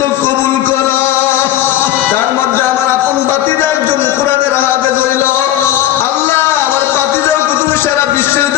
জন্য কবুল করা। তার মধ্যে আমার আপন বাতিদের জন্য কোরআনের হাতে ধরিল আল্লাহ, আমার বাতিদাও তুমি সারা বিশ্বের